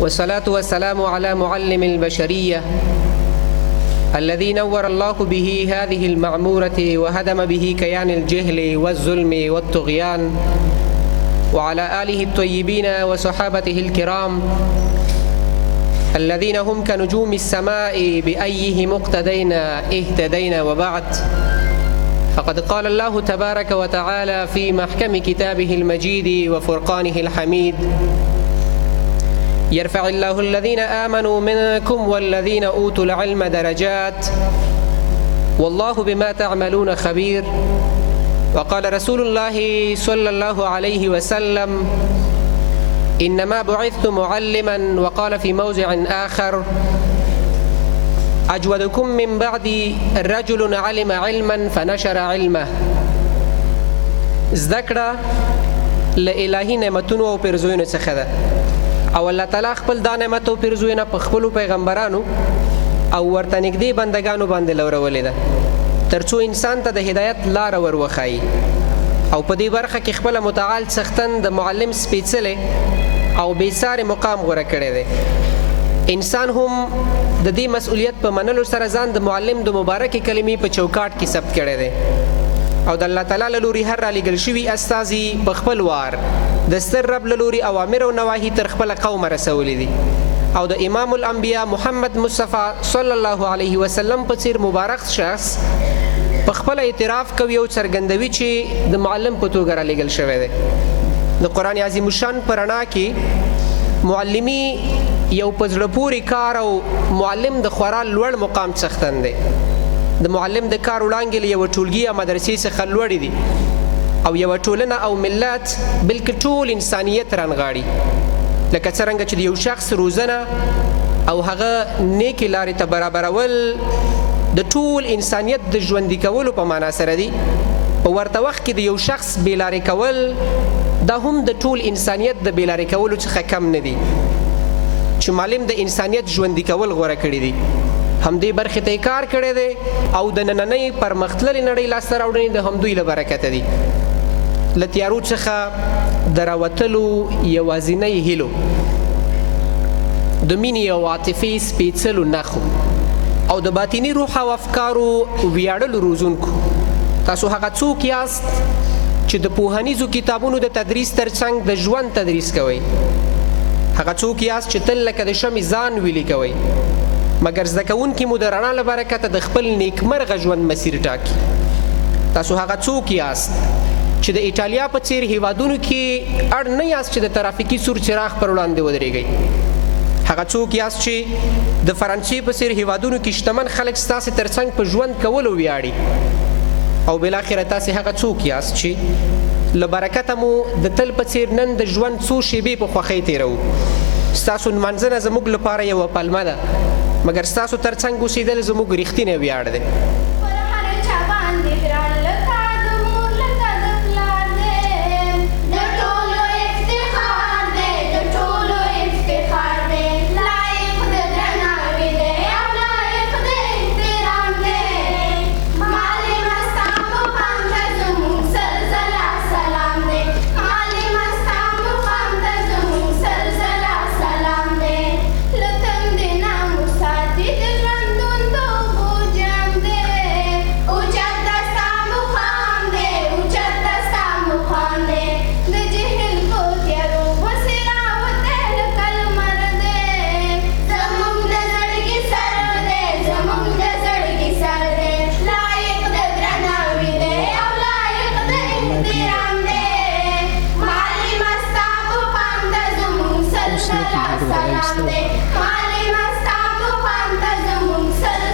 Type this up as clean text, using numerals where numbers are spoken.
والصلاة والسلام على معلم البشرية الذي نور الله به هذه المعمورة وهدم به كيان الجهل والظلم والطغيان، وعلى آله الطيبين وصحابته الكرام الذين هم كنجوم السماء بأيهم اقتدينا اهتدينا. وبعد، فقد قال الله تبارك وتعالى في محكم كتابه المجيد وفرقانه الحميد: يرفع الله الذين آمنوا منكم والذين أوتوا العلم درجات والله بما تعملون خبير. وقال رسول الله صلى الله عليه وسلم: إنما بعثت معلما. وقال في موضع آخر: أجودكم من بعد رجل علم علما فنشر علمه. ذکر لإلهی نعمتونو او پیرزوینو څخه ده، او الله تعالی خپل دا نعمت او پیرزوینه په خپلو پیغمبرانو او ورته نږدې بندګانو باندې لورولې ده ترڅو انسان ته د هدایت لاره ور وښایي. او په دې برخه کې خپله متعال څښتن د معلم سپېڅلی او بېساري مقام غوره کړی دی. انسان هم د دې مسؤلیت په منلو سره ځان د معلم د مبارکې کلمې په چوکاټ کې ثبت کړی دی، او د الله تعالی له لوري هر رالیږل شوي استازي په خپل وار د ستر رب له لوري اوامر او نواهي تر خپله قومه رسولي دي، او د امام الانبیا محمد مصطفی صلی الله علیه وسلم په څیر مبارک شخص په خپله اعتراف کوي او څرګندوي چې د معلم په توګه رالیږل شوی دی. د قرآن عظیم الشان په رڼا کې معلمي یو په زړه پورې کار او معلم د خورا لوړ مقام څښتن دی. د معلم د کار وړانګې له یوه ټولګي یا مدرسې څخه لوړې دي، او یوه ټولنه او ملت بلکې ټول انسانیت رانغاړي، لکه څرنګه چې د یو شخص روزنه او هغه نیکې لارې ته برابرول د ټول انسانیت د ژوندي کولو په معنا سره دي. په ورته وخت کې د یو شخص بېلارې کول دا هم د ټول انسانیت د بېلارې کولو څخه کم نه دي، چې معلم د انسانیت ژوندي کول غوره کړي دي. همدې برخې ته یې کار کړی دی، او د نننۍ پرمختللې نړۍ لاسته راوړنې د همدوی له برکته دي. له تیارو څخه د راوتلو یوازینۍ هیلو، د مینې او عاطفې سپېڅلو نښو، او د باطني روح او افکارو ویاړلو روزونکو. تاسو هغه څوک یاست چې د پوهنیزو کتابونو د تدریس ترڅنګ د ژوند تدریس کوئ. هغه څوک یاست چې تل لکه د شمعې ځان ویلي کوئ، مګر زده کوونکي مو د رڼا له برکته د خپل نیکمرغه ژوند مسیر ټاکي. تاسو هغه څوک یاست چې د ایټالیا په څیر هیوادونو کې اړ نه یاست چې د ترافیکي سور څراغ پر وړاندې ودرېږئ. هغه څوک یاست چې د فرانسې په څیر هیوادونو کې شتمن خلک ستاسې ترڅنګ په ژوند کولو ویاړي. او بالاخره تاسې هغه څوک یاست چې له برکته مو د تل په څیر نن د ژوند څو شېبې په خوښۍ تېروو. ستاسو نمانځنه زموږ لپاره یوه پلمه ده، مګر ستاسو ترڅنګ اوسېدل زموږ رښتینی ویاړ دی. Salam